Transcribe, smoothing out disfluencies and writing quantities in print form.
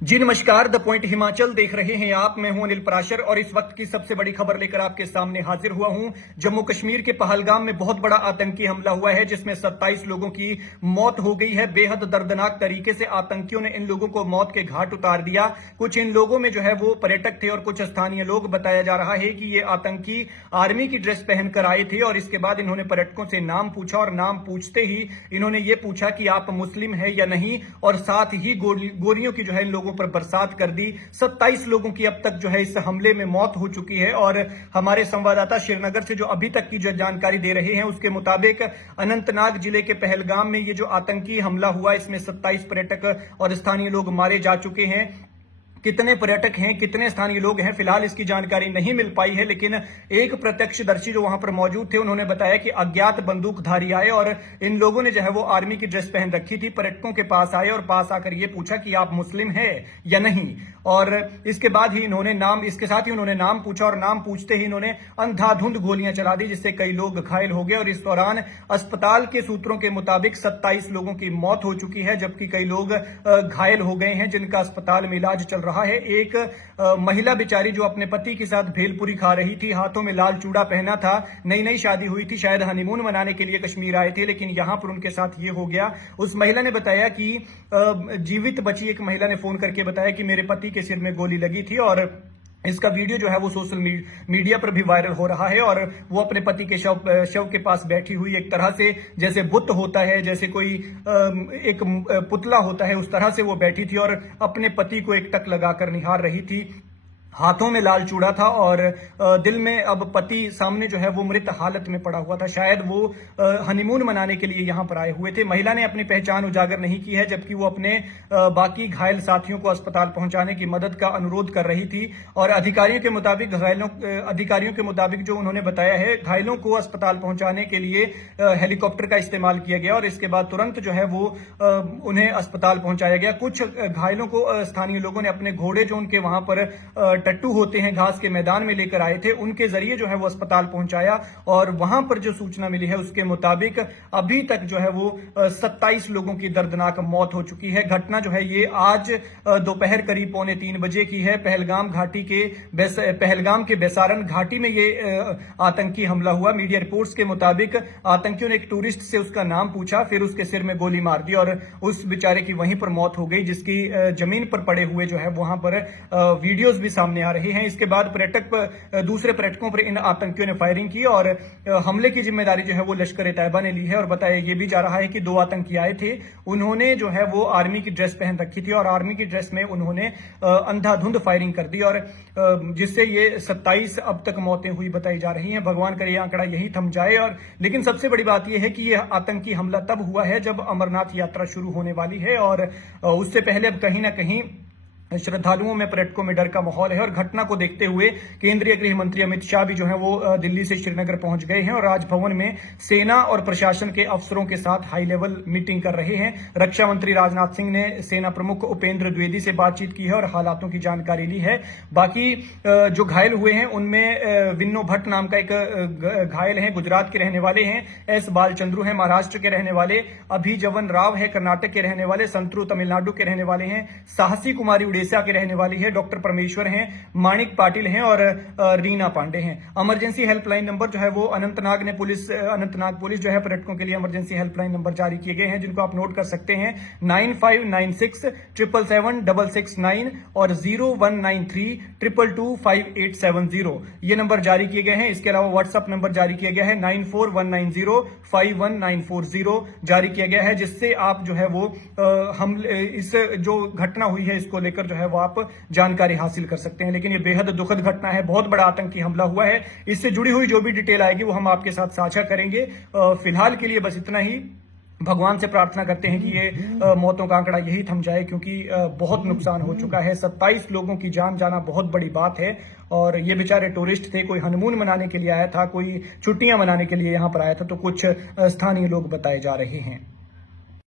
जी नमस्कार, the point Himachal देख रहे हैं आप। मैं हूं अनिल पराशर और इस वक्त की सबसे बड़ी खबर लेकर आपके सामने हाजिर हुआ हूं। जम्मू कश्मीर के पहलगाम में बहुत बड़ा आतंकी हमला हुआ है जिसमें 27 लोगों की मौत हो गई है। बेहद दर्दनाक तरीके से आतंकियों ने इन लोगों को मौत के घाट उतार दिया। कुछ इन लोगों में जो है वो पर्यटक थे और कुछ स्थानीय लोग। बताया जा रहा है कि ये आतंकी आर्मी की ड्रेस पहनकर आए थे और इसके बाद इन्होंने पर्यटकों से नाम पूछा और नाम पूछते ही इन्होंने ये पूछा कि आप मुस्लिम है या नहीं, और साथ ही गोलियों की जो है इन लोगों पर बरसात कर दी। 27 लोगों की अब तक जो है इस हमले में मौत हो चुकी है और हमारे संवाददाता श्रीनगर से जो अभी तक की जो जानकारी दे रहे हैं उसके मुताबिक अनंतनाग जिले के पहलगाम में ये जो आतंकी हमला हुआ इसमें 27 पर्यटक और स्थानीय लोग मारे जा चुके हैं। कितने पर्यटक हैं, कितने स्थानीय लोग हैं, फिलहाल इसकी जानकारी नहीं मिल पाई है, लेकिन एक प्रत्यक्षदर्शी जो वहां पर मौजूद थे उन्होंने बताया कि अज्ञात बंदूकधारी आए और इन लोगों ने जो है वो आर्मी की ड्रेस पहन रखी थी। पर्यटकों के पास आए और पास आकर ये पूछा कि आप मुस्लिम हैं या नहीं, और इसके बाद ही इन्होंने इसके साथ ही उन्होंने नाम पूछा और नाम पूछते ही इन्होंने अंधाधुंध गोलियां चला दी जिससे कई लोग घायल हो गए। और इस दौरान अस्पताल के सूत्रों के मुताबिक 27 लोगों की मौत हो चुकी है जबकि कई लोग घायल हो गए हैं जिनका अस्पताल में इलाज चल रहा है। एक महिला बेचारी जो अपने पति के साथ भेलपुरी खा रही थी, हाथों में लाल चूड़ा पहना था, नई नई शादी हुई थी, शायद हनीमून मनाने के लिए कश्मीर आए थे, लेकिन यहां पर उनके साथ ये हो गया। उस महिला ने बताया कि जीवित बची एक महिला ने फोन करके बताया कि मेरे पति के सिर में गोली लगी थी और इसका वीडियो जो है वो सोशल मीडिया पर भी वायरल हो रहा है। और वो अपने पति के शव के पास बैठी हुई, एक तरह से जैसे बुत होता है, जैसे कोई एक पुतला होता है, उस तरह से वो बैठी थी और अपने पति को एक टक लगाकर निहार रही थी। हाथों में लाल चूड़ा था और दिल में अब पति सामने जो है वो मृत हालत में पड़ा हुआ था। शायद वो हनीमून मनाने के लिए यहां पर आए हुए थे। महिला ने अपनी पहचान उजागर नहीं की है जबकि वो अपने बाकी घायल साथियों को अस्पताल पहुंचाने की मदद का अनुरोध कर रही थी। और अधिकारियों के मुताबिक जो उन्होंने बताया है, घायलों को अस्पताल पहुंचाने के लिए हेलीकॉप्टर का इस्तेमाल किया गया और इसके बाद तुरंत जो है वो उन्हें अस्पताल पहुंचाया गया। कुछ घायलों को स्थानीय लोगों ने अपने घोड़े जो उनके वहां पर टट्टू होते हैं घास के मैदान में लेकर आए थे, उनके जरिए जो है वो अस्पताल पहुंचाया। और वहां पर जो सूचना मिली है उसके मुताबिक अभी तक जो है वो 27 लोगों की दर्दनाक मौत हो चुकी है। घटना जो है ये आज दोपहर करीब 2:45 बजे की है। पहलगाम के बेसारन घाटी में ये आतंकी हमला हुआ। मीडिया रिपोर्ट्स के मुताबिक आतंकियों ने एक टूरिस्ट से उसका नाम पूछा, फिर उसके सिर में गोली मार दी और उस बेचारे की वहीं पर मौत हो गई, जिसकी जमीन पर पड़े हुए जो है वहां पर वीडियोज भी सामने आ रहे हैं। इसके बाद दूसरे पर्यटकों पर इन आतंकियों ने फायरिंग की और हमले की जिम्मेदारी जो है वो लश्कर तैयबा ने ली है। और बताया ये भी जा रहा है कि 2 आतंकी आए थे, उन्होंने जो है वो आर्मी की ड्रेस पहन रखी थी और आर्मी की ड्रेस में उन्होंने अंधाधुंध फायरिंग कर दी और जिससे ये 27 अब तक मौतें हुई बताई जा रही हैं। भगवान करे ये आंकड़ा यही थम जाए। और लेकिन सबसे बड़ी बात यह है कि यह आतंकी हमला तब हुआ है जब अमरनाथ यात्रा शुरू होने वाली है और उससे पहले अब कहीं ना कहीं श्रद्धालुओं में, पर्यटकों में डर का माहौल है। और घटना को देखते हुए केंद्रीय गृह मंत्री अमित शाह भी जो है वो दिल्ली से श्रीनगर पहुंच गए हैं और राजभवन में सेना और प्रशासन के अफसरों के साथ हाई लेवल मीटिंग कर रहे हैं। रक्षा मंत्री राजनाथ सिंह ने सेना प्रमुख उपेंद्र द्विवेदी से बातचीत की है और हालातों की जानकारी ली है। बाकी जो घायल हुए हैं उनमें विन्नो भट्ट नाम का एक घायल है, गुजरात के रहने वाले हैं। एस बालचंद्रू है, महाराष्ट्र के रहने वाले। अभिजवन राव है, कर्नाटक के रहने वाले। संतरू तमिलनाडु के रहने वाले हैं। साहसी कुमारी उड़ीसा के रहने वाली है। डॉक्टर परमेश्वर हैं, माणिक पाटिल हैं और रीना पांडे हैं। इमरजेंसी हेल्पलाइन नंबर जो है वो अनंतनाग पुलिस जो है पर्यटकों के लिए इमरजेंसी हेल्पलाइन नंबर जारी किए गए हैं जिनको आप नोट कर सकते हैं। 9596 777 669 और 0193 222 5870 ये नंबर जारी किए गए हैं। इसके अलावा व्हाट्सएप नंबर जारी किया गया है 9419 51940 जारी किया गया है, जिससे आप जो है वो हम इस जो घटना हुई है इसको लेकर जो है वो आप जानकारी हासिल कर सकते हैं। लेकिन ये बेहद दुखद घटना है, बहुत बड़ा आतंकी हमला हुआ है। इससे जुड़ी हुई जो भी डिटेल आएगी वो हम आपके साथ साझा करेंगे। फिलहाल के लिए बस इतना ही। भगवान से प्रार्थना करते हैं कि ये मौतों का आंकड़ा यही थम जाए, क्योंकि बहुत नुकसान हो चुका है। 27 लोगों की जान जाना बहुत बड़ी बात है। और ये बेचारे टूरिस्ट थे, कोई हनीमून मनाने के लिए आया था, कोई छुट्टियां मनाने के लिए यहां पर आया था, तो कुछ स्थानीय लोग बताए जा रहे हैं।